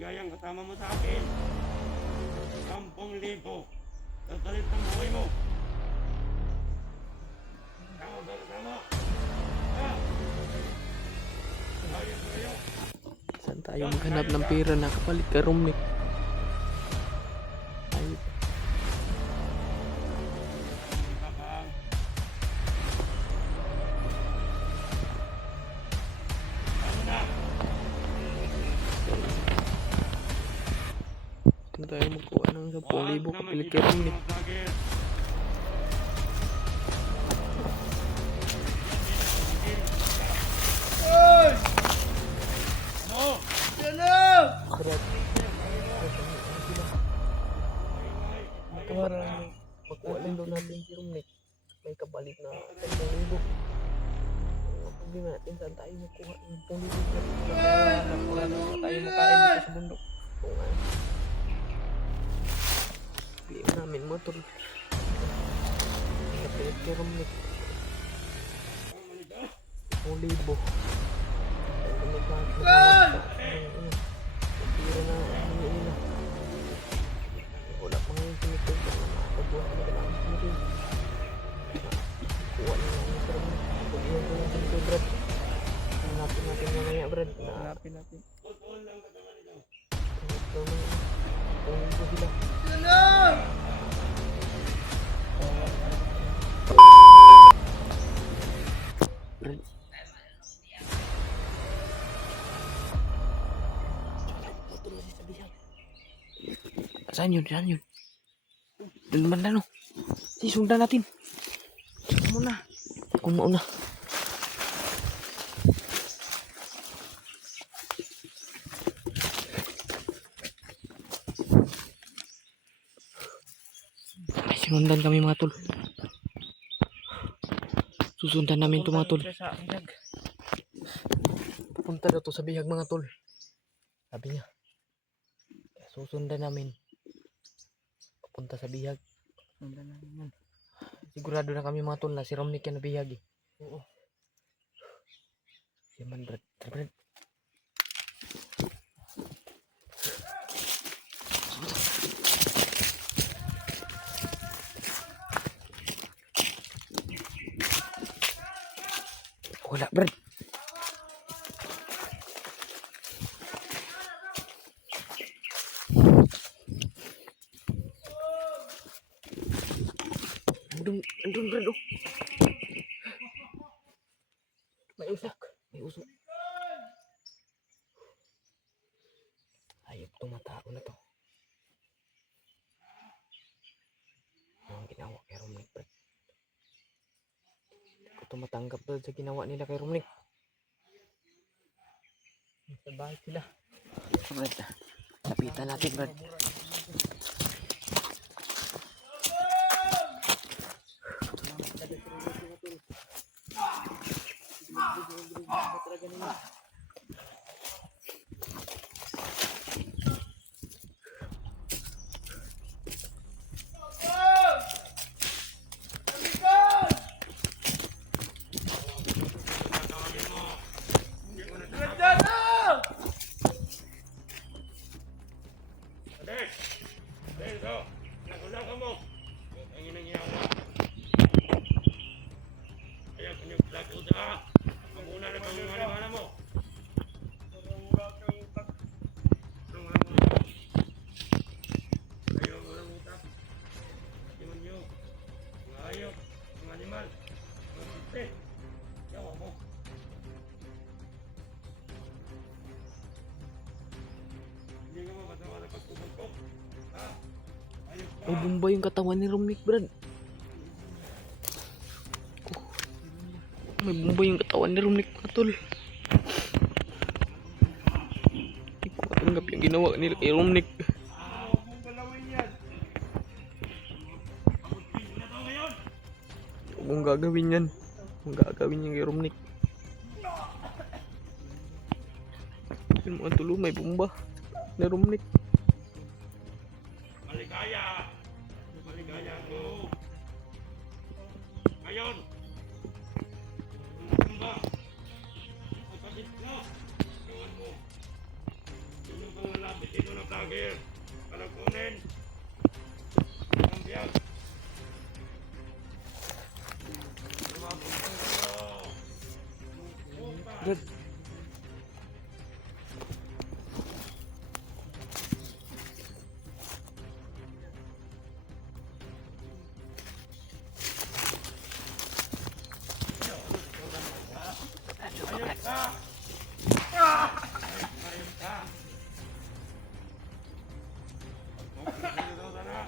maligayang kasama mo sa akin. 10,000 sa kalit ng buhay mo. Tama ba kasama? Ha? Ayaw ba kayo? Saan tayo maghanap ng pera na kapalit ka, Romnick? Ay, Kapang. Ano na? saan tayo magkuha ng 10,000 kapalit ka, Romnick? Karat. Matawaran mo. Pagkuha lang daw natin si Romnick. May kapalit na 10,000. Ang problema natin, saan tayo magkuha ng 10,000? Wala na tayo makain dito sa bundok. Oo nga. Piliin namin motor. Kapalit kay Romnick. 10,000. Pira na nila. Wala pa ngayon pinitog na makakabuha na kailangan pinitog. Kuha na lang yung sarang pag-iwan ko yung pinitog, Brad. Hanapin natin mamaya, Brad. Hanapin natin. Ito na kung ito sila. Brad. Saan yun? Saan yun? Doon naman na, no? Sundan natin. Ako muna. Ako muna. Ay, sinundan kami mga tol. Susundan namin ito mga tol. Pupunta na to sa bihag mga tol. Sabi niya. Susundan namin. Punta sa bihag. Sundan namin yan. Sigurado na kami mga tol na si Romnick yan na bihag eh. Oo. Siman Brad. Brad. Wala Brad. Andun Brad oh. May usok. May usok. Ayop tumatao na to. Ano ang ginawa kay Romnick Brad? Hindi ko tumatanggap Brad sa ginawa nila kay Romnick. Sa bahay sila. Brad, lapitan natin Brad. May bumba yung katawan ni Romnick Brad. May bumba yung katawan ni Romnick mga tol. Hindi ko matanggap yung ginawa nila kay Romnick. Huwag mong gagawin yan. Huwag mong gagawin yung kay Romnick. Yung mga tulo may bumba ni Romnick. Maligaya! Maligaya mo! Ngayon! Ano ba? Kapatid ka! Iwan mo! Sino bang lalapit vlogger. Ano kunin? Ang biyag. Lumabot ang kayo. Upa. Brad, Ayun ka. Ayun ka. Pagkukunin na.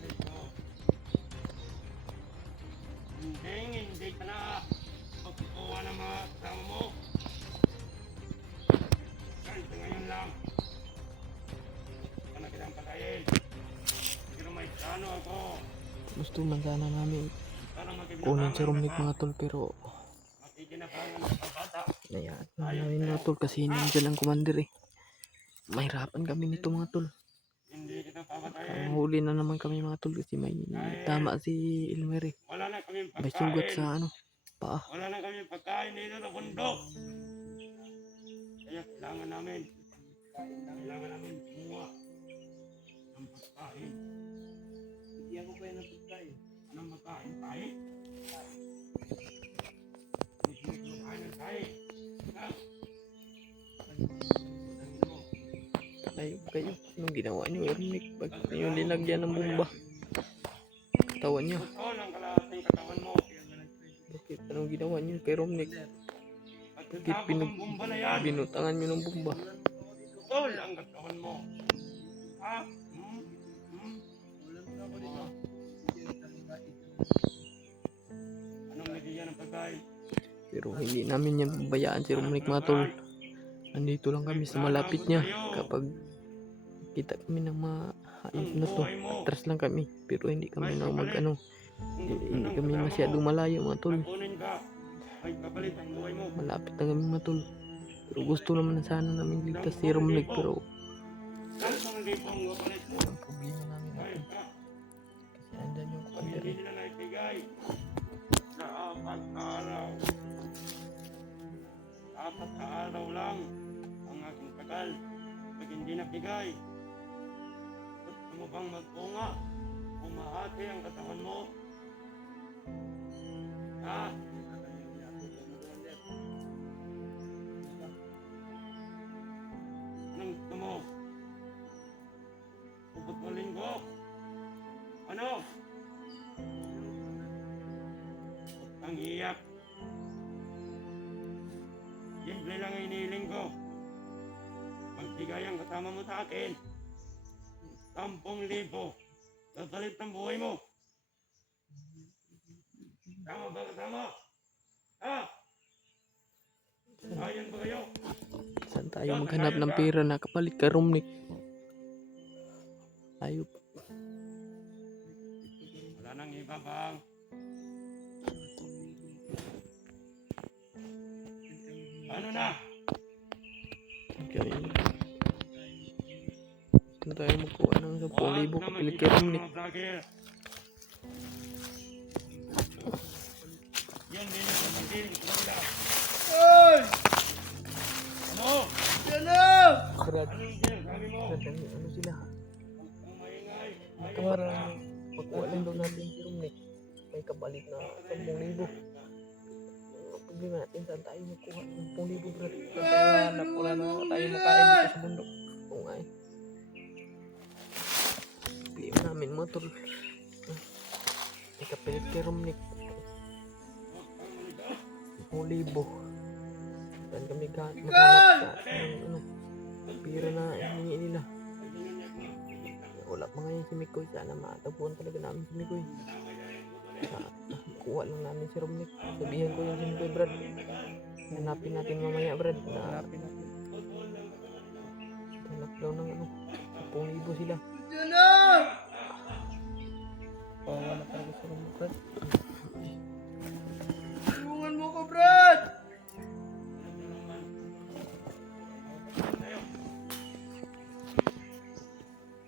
Dito. Hindi ka na magkukuha ng mga kasama mo. Kahit ngayon lang. Huwag ka na kitang patayin. Pero may plano ako. gusto man sana namin Para kunin si Romnick mga tol, pero makikinabangan ng bata. nayaan na namin mga tol kasi nandiyan ang commander eh. Mahirapan kami nito mga tol. Hindi kita papatayin. Parang huli na naman kami mga tol kasi may tama si Elmer eh. Wala na kaming May sugat pagkain. sa ano, paa. Wala na kaming pagkain dito sa bundok. Kaya kailangan namin kumuha ng pagkain. Hindi ako kaya ng pagkain. Anong pagkain? Tayo? Hindi ko kain ng tayo. Ha? Kayo, anong ginawa niyo Romnick? Bakit niyo nilagyan ng bomba? Katawan niya. Gusto ng kalahating katawan mo. Bakit? Anong ginawa niyo kay Romnick? At Bakit tapos ang bomba na yan. binutangan niyo ng bomba? Tol ang katawan mo. Ha? Anong nabigyan ng pagkain? Pero hindi namin yan babayaan si Romnick mga tol. Nandito lang kami sa malapit niya. Kapag kita kami ng hayop na to, atras lang kami. Pero hindi kami na hindi kami masyadong malayo mga tol. Kunin ka. Ay kapalit ang buhay mo. Malapit na kami mga tol. Pero gusto naman sana namin ligtas si Romnick, pero Sampung libong kapalit mo. ang problema namin mga Ayun tol. ka. Kasi andyan yung Kung commander hindi eh. nila naibigay sa 4 araw. 4 na araw lang ang aking tagal. Pag hindi nabigay, gusto mo bang magpunga? Umahati ang katawan mo? Ha? Anong gusto mo? Puputulin ko? Ano? Huwag kang iyak. Simple lang ang inihiling ko. Magbigay ang kasama mo sa akin. 10,000. Sasalit ng buhay mo. Tama ba kasama? Ha? Ayan ba kayo? Saan tayo maghanap ng pera na kapalit kay Romnick? Ayop. Wala nang iba bang? Ano na? Okay. Saan tayo magkuha ng 10,000 kapalit kay Romnick? Yan din ang pagkiling sa kanila. Hoy! Ano? Yan! Brad, Anong sinasabi mo? ano sila? Ang maingay. Magkamarang magkuha lang daw natin si Romnick. May kapalit na 10,000. Ang problema natin, saan tayo magkuha ng 10,000 Brad? Saan tayo hanap? Wala na tayo makain dito sa bundok. Oo nga eh. Problema namin mga tol. May kapalit kay Romnick. 10,000. Saan kami maghanap sa pira na hiningi nila. Wala pa ngayon si Mikoy. Sana matagpuan talaga namin si Mikoy. Kuha lang namin si Romnick. Sabihan ko yung si Mikoy, Brad. Hanapin natin mamaya, Brad. Hanapin natin. Hanap daw ng 10,000 sila. Yan na! Wala talaga si Romnick, Brad. Tulungan mo ko, Brad!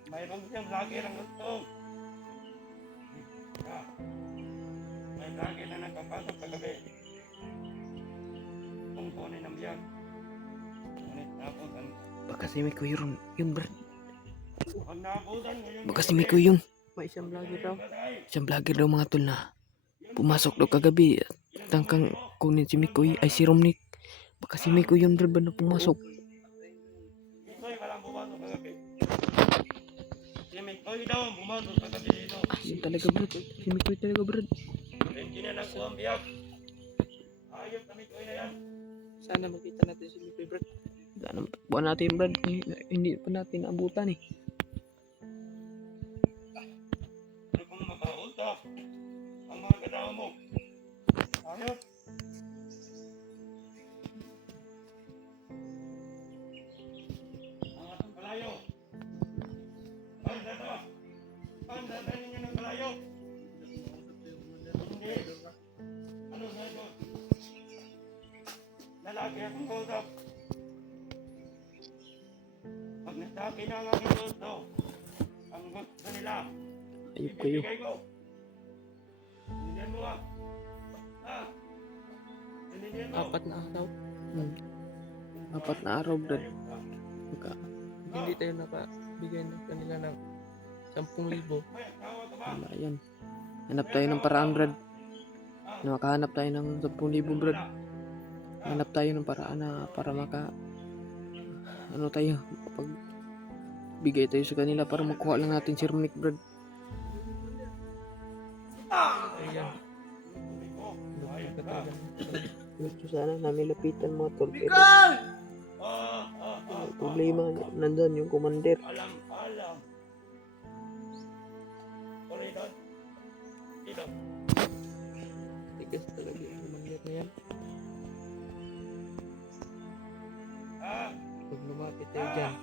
Mayroon siyang vlogger ang gusto. May vlogger na nagpapasok sa gabi. Kung kunin ang biyag. Ngunit naabutan ko. Baka si Mikoy yun Brad. Pag naabutan ngayon, Baka si Mikoy yun. May isang vlogger raw. Isang vlogger daw mga tol na pumasok daw kagabi. Tangkang kunin si Mikoy ay si Romnick. Baka si Mikoy yun Brad ba na pumasok. Mikoy, walang bumasok kagabi. Si Mikoy daw ang bumasok kagabi dito. Yun talaga Brad. Si Mikoy talaga Brad. Hindi na nakuha ang biyak. Ayop na Mikoy na yan. Sana makita natin si Mikoy, Brad. Sana matakbuhan natin Brad. Hindi pa natin abutan eh. Ano kung makaunta ang mga kasama mo? Ayop. Ang atong kalayo. Pagdata. Pagdata ninyo ng kalayo. Hindi. Ano na ito? Lalaki akong kausap. Pag nagtaki na ang aking gusto, ang gusto nila, Ayop kayo. ibibigay ko. Sinigyan mo ah. Ha? Sinigyan mo. Apat na araw. Hmm. 4 na araw Brad. Ayop ka. Baka Hindi tayo nakabigay ng kanila ng 10,000. May asawa ka ba? wala yan. Hanap tayo ng paraan Brad. Makahanap tayo ng 10,000 Brad. Hanap tayo ng paraan na para ano tayo pag bigay tayo sa kanila para makuha lang natin si Romnick Brad. Ayan. Ayop ka. Gusto sana namin lapitan mga tol pero Mikoy! may problema nandun yung commander. Alam. Tuloy doon. Dito. Tigas talaga yung mangyar na yan. Ah! Pag lumapit tayo dyan,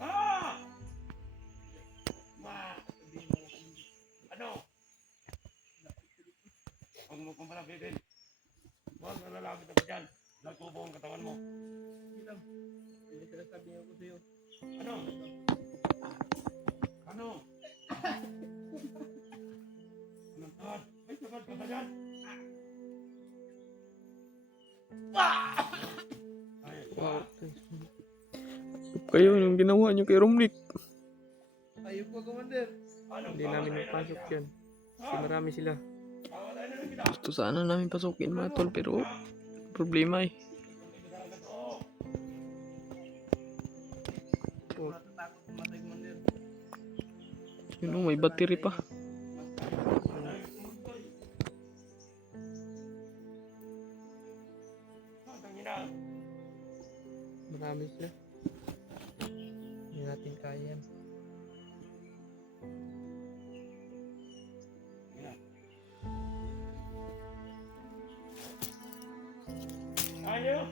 Ah! Ma! Ano? Huwag mo kong palapitin. Huwag na lalapit ako dyan. Nagtubo ang katawan mo. hindi sinasabi niya ko sa'yo. Ano? Ano? Anong tawad? May tawad ka ba dyan? Ay, Wow. Kayo yung ginawa nyo kay Romnick. Ayop ko, Commander. anong Hindi namin napasok yan. Kasi marami sila. Pawalay na lang kita. Gusto sana namin pasukin mga tol pero problema eh. Oo. Oh. Natatakot pumatay, Commander. Yun oh, may battery pa. Marami sila. Hindi natin kaya yan. Ayaw!